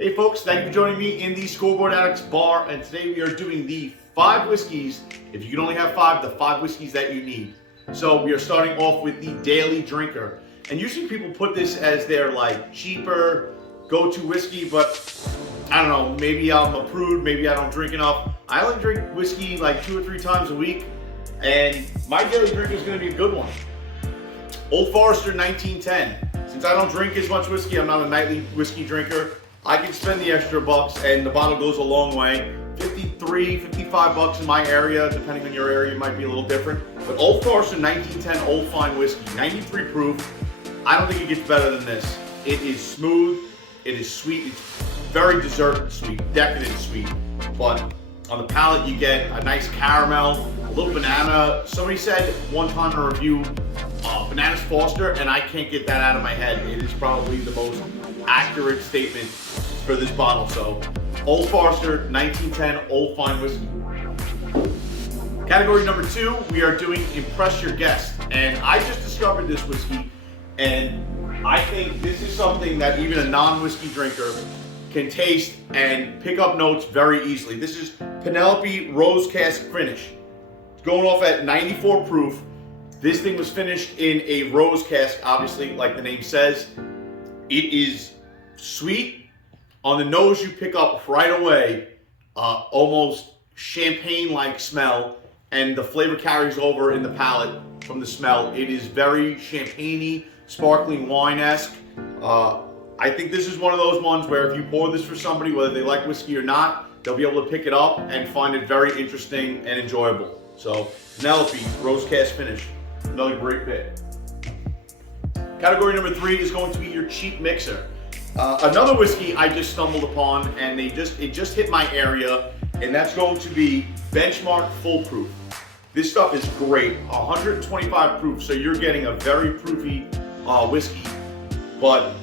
Hey folks, thank you for joining me in the Scoreboard Addicts Bar, and today we are doing the 5 whiskeys. If you can only have 5, the 5 whiskeys that you need. So we are starting off with the Daily Drinker. And usually people put this as their cheaper go-to whiskey, but I don't know, maybe I'm a prude, maybe I don't drink enough. I only drink whiskey 2 or 3 times a week, and my Daily Drinker is going to be a good one. Old Forester 1910. Since I don't drink as much whiskey, I'm not a nightly whiskey drinker, I can spend the extra bucks and the bottle goes a long way. 53, 55 bucks in my area, depending on your area, it might be a little different. But Old Forester 1910 Old Fine Whiskey, 93 proof. I don't think it gets better than this. It is smooth, it is sweet, it's very dessert sweet, decadent sweet. But on the palate you get a nice caramel, a little banana. Somebody said one time in a review, Bananas Foster, and I can't get that out of my head. It is probably the most accurate statement for this bottle. So, Old Forester 1910 Old Fine Whiskey. Category number 2, we are doing Impress Your Guest. And I just discovered this whiskey, and I think this is something that even a non-whiskey drinker can taste and pick up notes very easily. This is Penelope Rose Cask Finish. It's going off at 94 proof. This thing was finished in a rose cask, obviously, like the name says. It is sweet. On the nose, you pick up right away almost champagne-like smell, and the flavor carries over in the palate from the smell. It is very champagne-y, sparkling wine-esque. I think this is one of those ones where if you pour this for somebody, whether they like whiskey or not, they'll be able to pick it up and find it very interesting and enjoyable. So, Penelope Rose Cask Finish, another great pick. Category number 3 is going to be your cheap mixer. Another whiskey I just stumbled upon, and it just hit my area, and that's going to be Benchmark Full Proof. This stuff is great, 125 proof, so you're getting a very proofy whiskey, but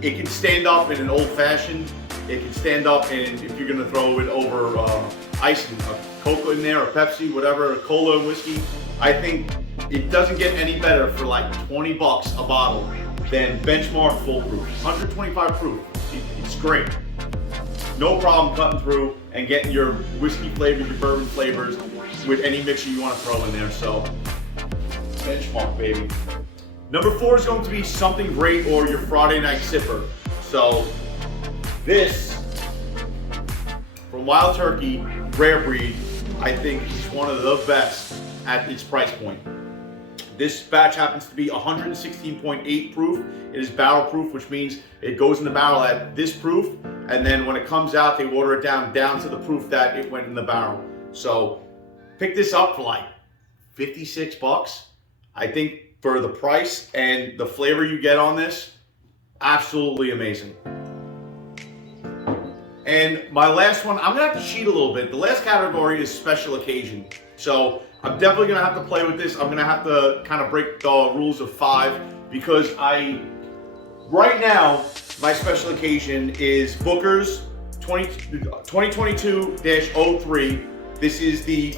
it can stand up in an old fashioned. It can stand up, and if you're going to throw it over ice and a Coca in there, or Pepsi, whatever, a cola whiskey, I think it doesn't get any better for $20 a bottle than Benchmark Full Proof. 125 proof. It's great. No problem cutting through and getting your whiskey flavors, your bourbon flavors with any mixer you want to throw in there. So, Benchmark, baby. Number 4 is going to be Something Great, or your Friday night sipper. So, this from Wild Turkey, Rare Breed, I think is one of the best at its price point. This batch happens to be 116.8 proof. It is barrel proof, which means it goes in the barrel at this proof, and then when it comes out, they water it down to the proof that it went in the barrel. So pick this up for 56 bucks. I think for the price and the flavor you get on this, absolutely amazing. And my last one, I'm gonna have to cheat a little bit. The last category is special occasion. So I'm definitely gonna have to play with this. I'm gonna have to kind of break the rules of 5, because right now, my special occasion is Booker's 2022-03. This is the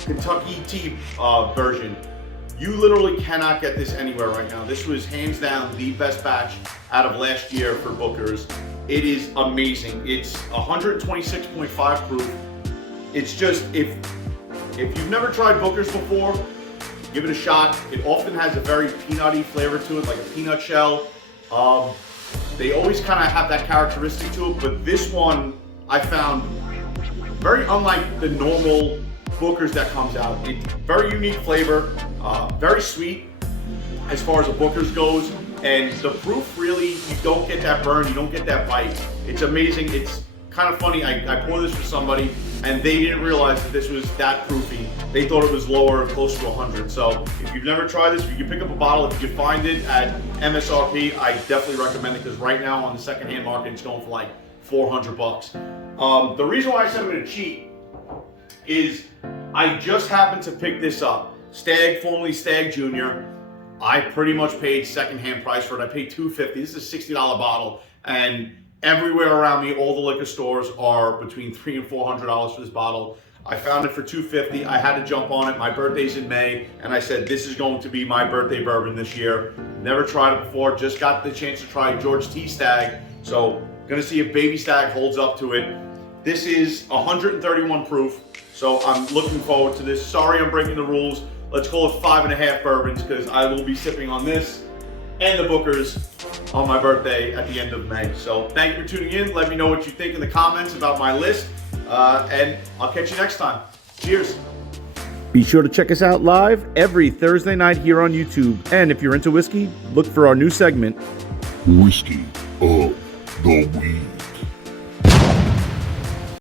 Kentucky tea version. You literally cannot get this anywhere right now. This was hands down the best batch out of last year for Booker's. It is amazing. It's 126.5 proof. It's just, if you've never tried Booker's before, give it a shot. It often has a very peanutty flavor to it, like a peanut shell. They always kind of have that characteristic to it, but this one I found very unlike the normal Booker's that comes out. It's very unique flavor, very sweet as far as a Booker's goes, and the proof, really, you don't get that burn, you don't get that bite. It's amazing. It's kind of funny, I poured this for somebody and they didn't realize that this was that proofy. They thought it was lower, close to 100. So if you've never tried this, if you can pick up a bottle, if you can find it at MSRP, I definitely recommend it, because right now on the secondhand market, it's going for 400 bucks. The reason why I said I'm gonna cheat is I just happened to pick this up. Stag, formerly Stag Junior. I pretty much paid secondhand price for it. I paid $2.50. This is a $60 bottle, and everywhere around me, all the liquor stores are between $300 and $400 for this bottle. I found it for $2.50. I had to jump on it. My birthday's in May, and I said this is going to be my birthday bourbon this year. Never tried it before. Just got the chance to try George T. Stag. So gonna see if Baby Stag holds up to it. This is 131 proof. So I'm looking forward to this. Sorry I'm breaking the rules. Let's call it 5.5 bourbons because I will be sipping on this and the Booker's on my birthday at the end of May. So thank you for tuning in. Let me know what you think in the comments about my list. And I'll catch you next time. Cheers. Be sure to check us out live every Thursday night here on YouTube. And if you're into whiskey, look for our new segment, Whiskey of the Week.